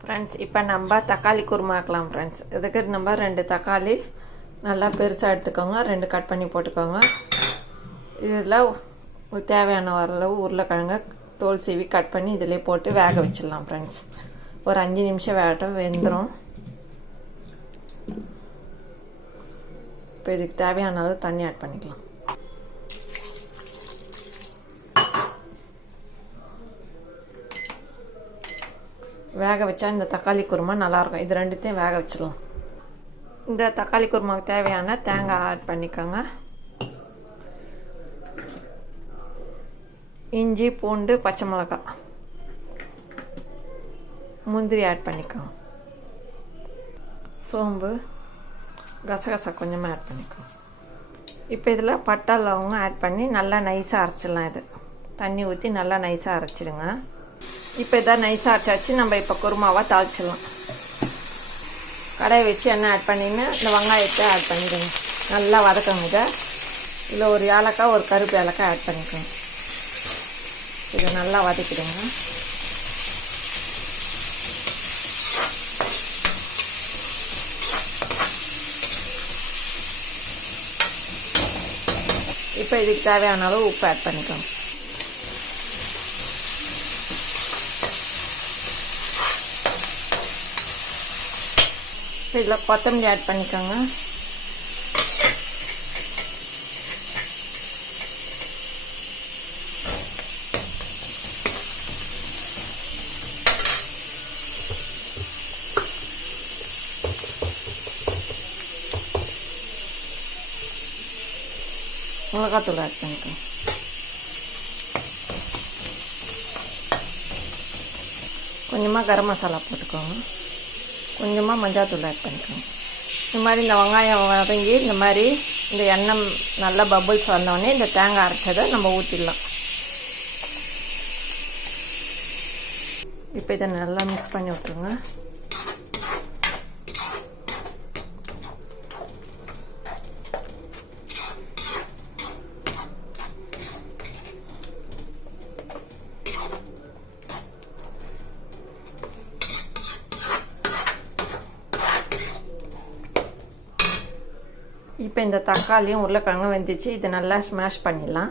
Friends, இப்போ நம்ம தக்காளி குருமாக்கலாம் ஃப்ரெண்ட்ஸ். இதுக்கு நம்ம 2 தக்காளி நல்லா பெருசாக எடுத்துக்கோங்க, 2 கட் பண்ணி போட்டுக்கோங்க. இதில் தேவையான அளவு உருளைக்கிழங்க தோல் சீவி கட் பண்ணி இதிலே போட்டு வேக வச்சிடலாம் ஃப்ரெண்ட்ஸ். ஒரு 5 நிமிஷம் வேகட்டும், வெந்துடும். இப்போ இதுக்கு தேவையான அளவு தண்ணி ஆட் பண்ணிக்கலாம். வேக வச்சா இந்த தக்காளி குருமா நல்லாயிருக்கும். இது ரெண்டுத்தையும் வேக வச்சிடலாம். இந்த தக்காளி குருமாவுக்கு தேவையான தேங்காய் ஆட் பண்ணிக்கோங்க. இஞ்சி, பூண்டு, பச்சை மிளகாய், முந்திரி ஆட் பண்ணிக்கோங்க. சோம்பு, கசகசா கொஞ்சமாக ஆட் பண்ணிக்கோங்க. இப்போ இதில் பட்டை லவங்கம் ஆட் பண்ணி நல்லா நைஸாக அரைச்சிடலாம். இது தண்ணி ஊற்றி நல்லா நைஸாக அரைச்சிடுங்க. இப்போ இதான் நைஸாக அரைச்சாச்சு. நம்ம இப்போ குருமாவாக தாளிச்சிடலாம். கடாயை வச்சு எண்ணெய் ஆட் பண்ணின்னு இந்த வெங்காயத்தை ஆட் பண்ணிடுங்க. நல்லா வதக்கங்க. இதில் ஒரு ஏலக்காய், ஒரு கருப்பு ஏலக்காய் ஆட் பண்ணிக்கோங்க. இதை நல்லா வதக்கிடுங்க. இப்போ இதுக்கு தேவையான அளவு உப்பு ஆட் பண்ணிக்கோங்க. இதில் கொத்தமல்லி ஆட் பண்ணிக்கோங்க. மிளகாத்தூள் ஆட் பண்ணிக்கோங்க. கொஞ்சமாக கரம் மசாலா போட்டுக்கோங்க. கொஞ்சமாக மஞ்சாத்தூள் ஆட் பண்ணிக்கோங்க. இந்த மாதிரி இந்த வெங்காயம் வதங்கி இந்த மாதிரி இந்த எண்ணெய் நல்லா பபுள்ஸ் வந்தோடனே இந்த தேங்காய் அரைச்சதை நம்ம ஊற்றிடலாம். இப்போ இதை நல்லா மிக்ஸ் பண்ணி விட்ருங்க. இப்போ இந்த தக்காளியும் உருளைக்கிழங்கும் வெந்துச்சு. இதை நல்லா ஸ்மாஷ் பண்ணிடலாம்.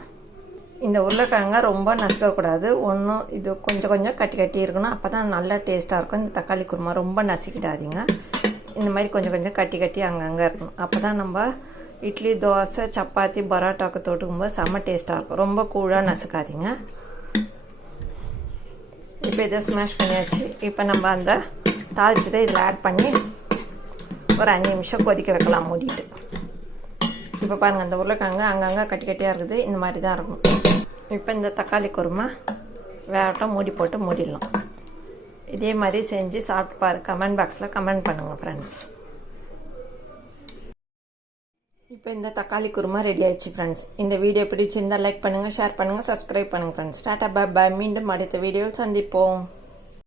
இந்த உருளைக்கிழங்க ரொம்ப நசுக்கக்கூடாது. ஒன்றும் இது கொஞ்சம் கொஞ்சம் கட்டி கட்டி இருக்கணும். அப்போ தான் நல்லா டேஸ்ட்டாக இருக்கும். இந்த தக்காளி குருமா ரொம்ப நசுக்கிடாதீங்க. இந்த மாதிரி கொஞ்சம் கொஞ்சம் கட்டி கட்டி அங்கங்கே இருக்கணும். அப்போ தான் நம்ம இட்லி, தோசை, சப்பாத்தி, பரோட்டாவுக்கு தொட்டுக்கும்போது செம்ம டேஸ்ட்டாக இருக்கும். ரொம்ப கூழாக நசுக்காதீங்க. இப்போ இதை ஸ்மாஷ் பண்ணியாச்சு. இப்போ நம்ம அந்த தாளிச்சதை இதில் ஆட் பண்ணி ஒரு 5 நிமிஷம் கொதிக்க வைக்கலாம் மூடிட்டு. இப்போ பாருங்கள், அந்த உருளைக்கிழங்கு அங்கங்கே கட்டி கட்டியாக இருக்குது. இந்த மாதிரி தான் இருக்கும். இப்போ இந்த தக்காளி குருமா வேகட்டும், மூடி போட்டு மூடிடலாம். இதே மாதிரி செஞ்சு சாப்பிட்டு பாரு. கமெண்ட் பாக்ஸில் கமெண்ட் பண்ணுங்கள் ஃப்ரெண்ட்ஸ். இப்போ இந்த தக்காளி குருமா ரெடி ஆயிடுச்சு ஃப்ரெண்ட்ஸ். இந்த வீடியோ பிடிச்சிருந்தால் லைக் பண்ணுங்கள், ஷேர் பண்ணுங்கள், சப்ஸ்கிரைப் பண்ணுங்கள் ஃப்ரெண்ட்ஸ். டாடா, பாய் பாய். மீண்டும் அடுத்த வீடியோவில் சந்திப்போம்.